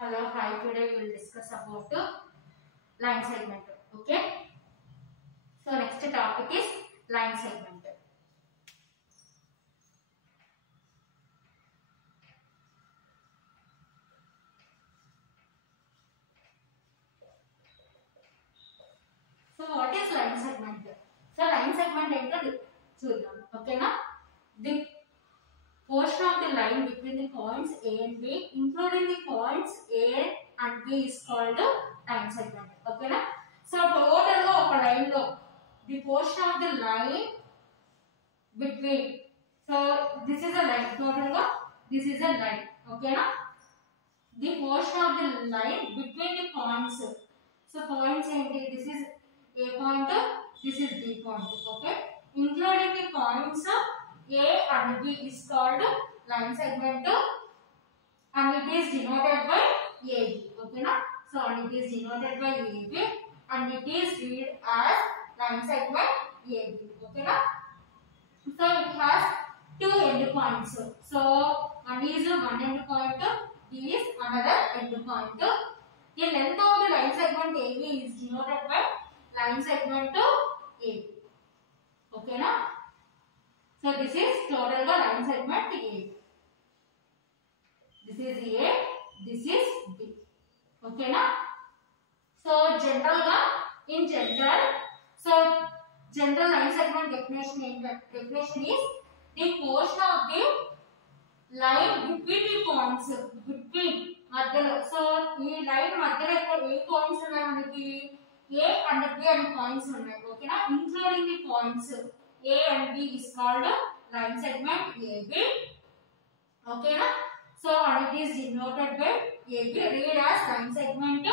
Hello, hi. Today we will discuss about line segment. Okay. So next topic is line segment. So what is line segment? So line segment enter చూద్దాం. ఓకేనా? The portion of the line between the points A and B, including the points A and B, is called line segment. ఓకేనా? So total గా ఒక line లో the portion of the line between, so this is a line, total గా this is a line. ఓకేనా? The portion of the line between the points. So points ఏంటి? This is A point, this is B point. Okay, including the points A and B is called line segment, and it is denoted by AB. Okay na? So and it is denoted by AB, and it is read as line segment AB. Okay na? So it has two end points. So one is one end point, B is another end point. The length of the line segment AB is denoted by line segment AB. Okay na? So this is total line segment AB. This is A, this is B. Okay na? So general ga, in general, so general line segment definition is the portion of the line between the points, between మధ్యలో. So ఈ line మధ్యలో ఇక్కడ ఏ points ఉన్నాయి మనకి? A and B అనే points ఉన్నాయి. ఓకేనా? Including the points A and B is called line segment AB. ఓకేనా? So and it is denoted by AB. Read as line segment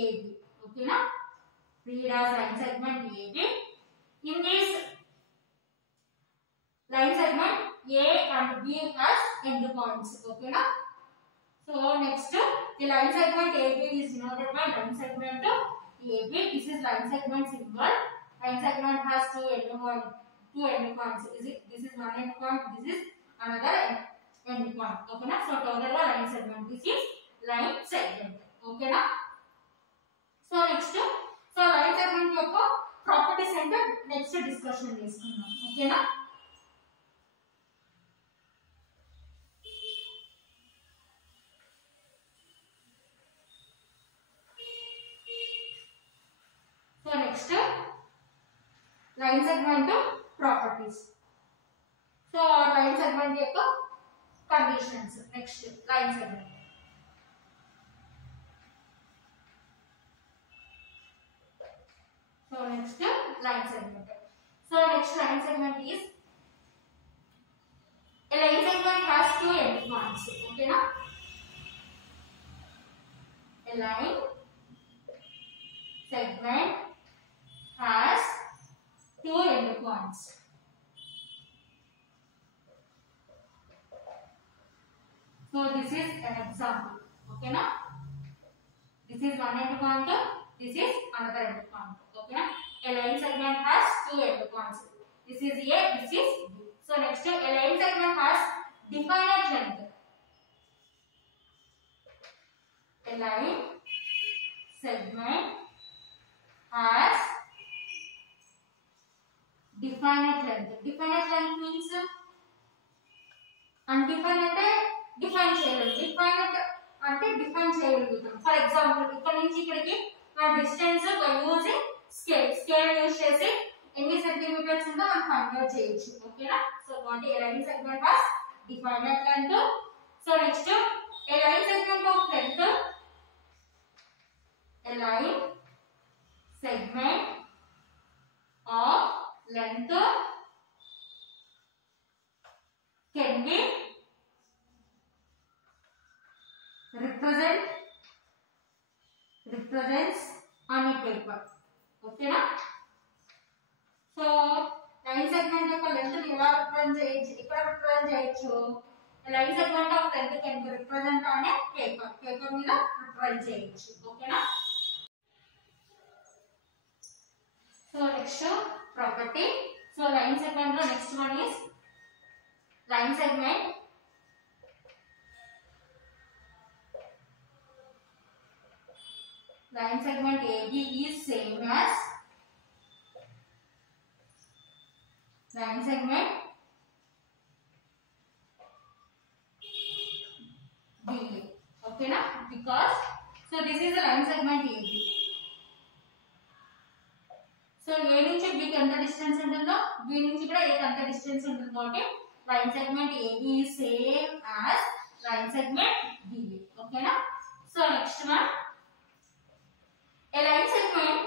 AB. ఓకేనా? Read as line segment AB. In this line segment A and B has end points. Okay na? So next, the line segment AB is denoted by line segment AB. This is line segment symbol. Line segment has two end points. This is one end point. This is another end point. Okay na? So total line segment. This is line segment. Okay na? So next, so line segment యొక్క properties అంటే next discussion చేసుకుందాం. Okay na? So next, line segment properties. So line segment యొక్క conditions. Next, line segment. So next, line segment. So next line segment is a line segment has two end points. Okay na? A line segment has two end points. So this is an example. Okay na? This is one end point. This is another end point. Okay na? A line segment has two end points. This is A. This is B. So next, a line segment has definite length. A line segment has definite length. Definite length means undefined అంటే define చేయలేము. Definite అంటే define చేయగలుగుతాం. For example, ఇక్కడ నుంచి ఇక్కడికి మన distance by using scale. Scale use చేసి ఎన్ని సెంటీమీటర్స్ ఉందో మనం ఫైండ్ చేయొచ్చు. ఓకేనా? సో వాటి a line segment has definite length. So next, a line segment of length, a line segment of length can be represents on a paper. Okay na? So line segment యొక్క length ని ఎలా represent చేయొచ్చు? ఇక్కడ represent చేయొచ్చు. line segment of length can be represent on a paper. Paper మీద represent చేయొచ్చు. ఓకేనా? So next property. So line segment lo next one is line segment segment DA. Okay na? Because so this is the line segment AB. So A నుంచి B కి ఎంత distance ఉంటుందో B నుంచి కూడా A కి అంత డిస్టెన్స్ ఉంటుంది కాబట్టి line segment AB is same as line segment DA. Okay na? So next one, a line segment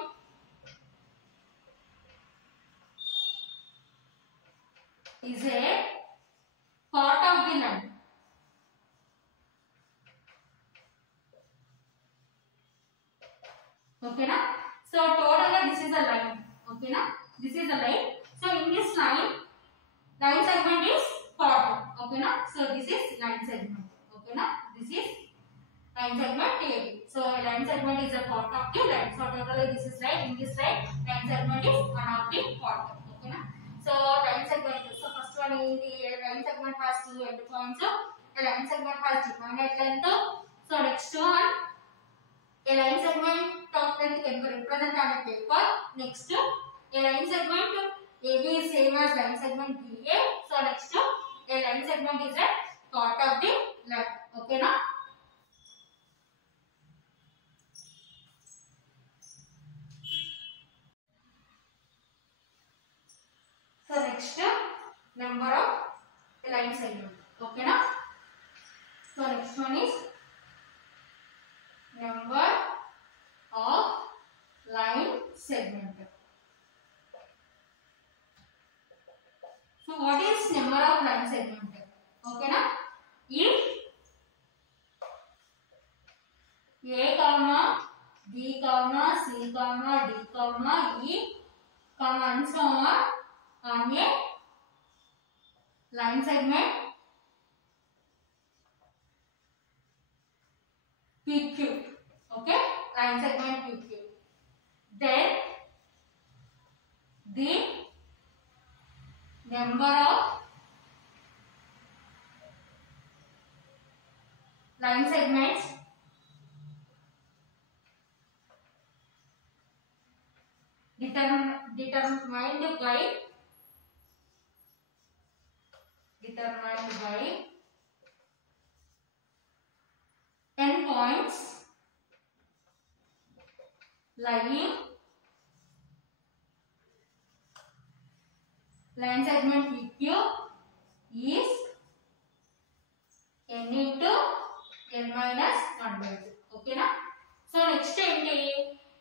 is a part of the line. Okay na? So totally this is a line. Okay na? This is a line. So in this line segment is part. Okay na? So this is line segment. Okay na? This is line segment AB. So line segment is a part of the line. So totally this is line. In this line segment is one of the part. Okay na? So line segment. So first one in the line segment has two end points. A line segment has definite length. So next one, a line segment top length can be represented on a paper. Next, a line segment AB is same as line segment BA. So next, a line segment is a part of the line. Okay na? So next, number of line segment. Okay na? So next one is number of line segment. So what is number of line segment? Okay na? If A comma B comma C comma D comma E comma and so on a line segment PQ. Okay, line segment PQ. Then the number of line segments determined by endpoints lying line segment PQ is n into n minus 1 by 2. Okay na? So next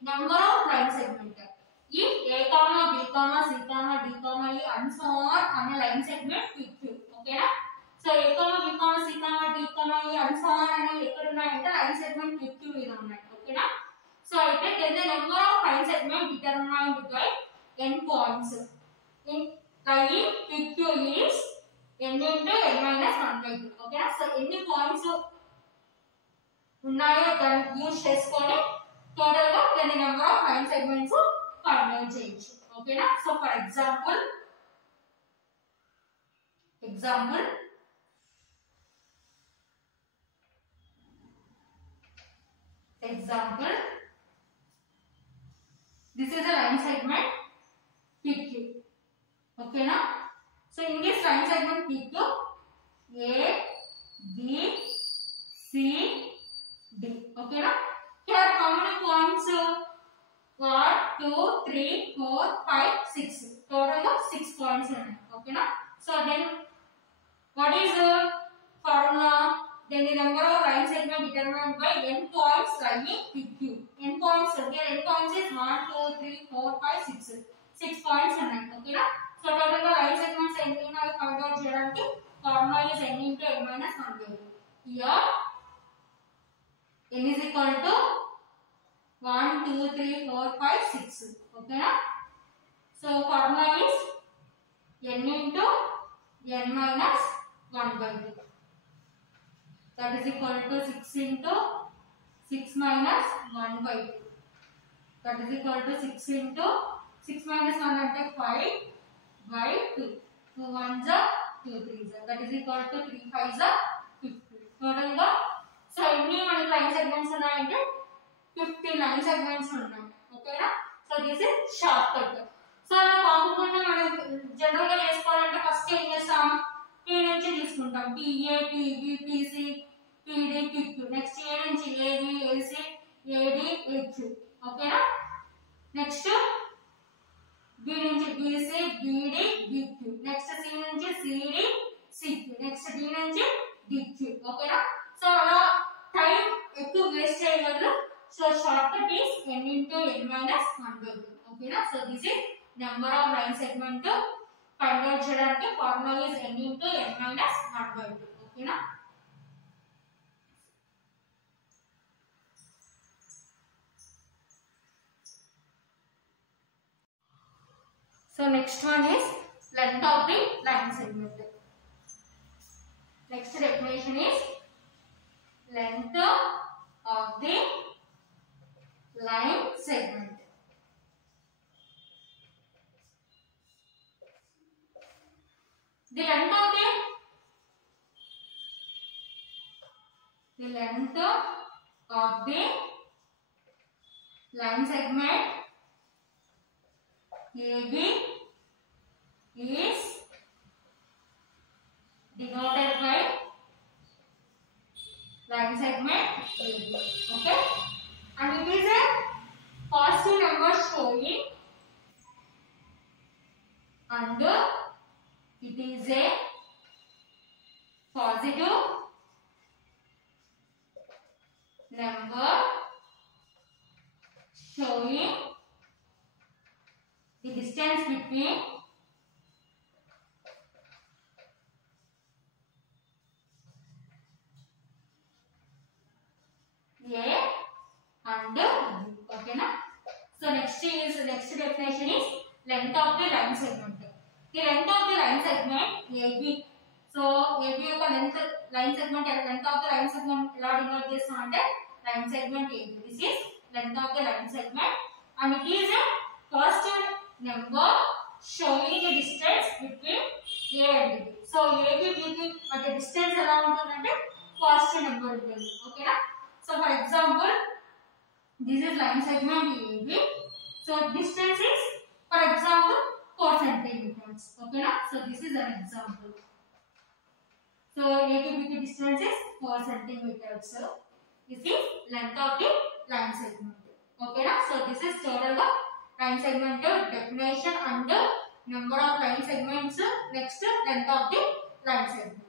number of line segment. If A comma B comma C comma D comma E and so on a line segment PQ. Okay na? So A comma B comma C comma D comma E and so on అనేవి ఎక్కడ ఉన్నాయంటే line segment PQ మీద ఉన్నాయి. ఓకేనా? So అయితే then the number of line segment determined by endpoints in line PQ is n into n minus 1 by 2. ఓకేనా? So ఎన్ని points ఉన్నాయో దాన్ని యూజ్ చేసుకొని టోటల్ గా దాని number of line segments find out చేయొచ్చు. ఓకేనా? So for example this is a line segment PQ. Okay na? So in this line segment PQ, A, B, C, D. Okay na? Here how many points? 1, 2, 3, 4, 5, 6. Total of 6 points. Okay na? So then what is the formula? Then the number of line segment determined by n points lying PQ. N points here, n points is 1, 2, 3, 4, 5, 6. 6 points ఉన్నాయి. ఓకేనా? So total గా line segments ఎన్ని ఉన్నాయి find out చేయడానికి formula is n into n minus 1 by 2. Here n is equal to 1, 2, 3, 4, 5, 6. ఓకేనా? So formula is n into n minus 1 by 2. That is equal to 6 into 6 minus 1 by 2. That is equal to 6 into 6 minus 1 అంటే 5 by 2. 2 1s are 2 3s are. That is equal to 3 5s are 50. Total గా so ఎన్ని మనకి line segments ఉన్నాయంటే 50 line segments ఉన్నాయి. ఓకేనా? So this is short cut. So అలా కాకుండా మనం జనరల్ గా చేసుకోవాలంటే ఫస్ట్ ఏం చేస్తాం, P నుంచి తీసుకుంటాం, PA PB PC PD PQ, next A నుంచి AB AC AD AQ, ఓకేనా. నెక్స్ట్ B నుంచి BC BD BQ, next C నుంచి CD CQ, నెక్స్ట్ D నుంచి DQ, ఓకేనా. సో అలా టైం ఎక్కువ వేస్ట్ చేయగలరు. So shortcut is n into n minus 1/2, ఓకేనా. So this is number of line segment find out చేయడానికి formula is n into n minus 1/2, ఓకేనా. So next one is length of the line segment. Next definition is length of the line segment. The length of the line segment AB is denoted by line segment AB, okay, and it is a positive number showing and it is a positive number showing the distance between A and B, okay na. So next definition is length of the line segment. The length of the line segment AB. So AB యొక్క line segment ఎలా denote చేస్తామంటే line segment AB. This is length of the line segment and it is a positive number showing the distance between A and B. So AB BB మధ్య distance ఎలా ఉంటుందంటే positive number ఉంటుంది, ఓకేనా. So for example, this is line segment AB. So distance is, for example, 4 centimeters, okay na. So this is an example. So AB BB distance is 4 centimeters. So this is length of the line segment, okay na. So this is total of line segment definition and number of line segments. Next, length of the line segment.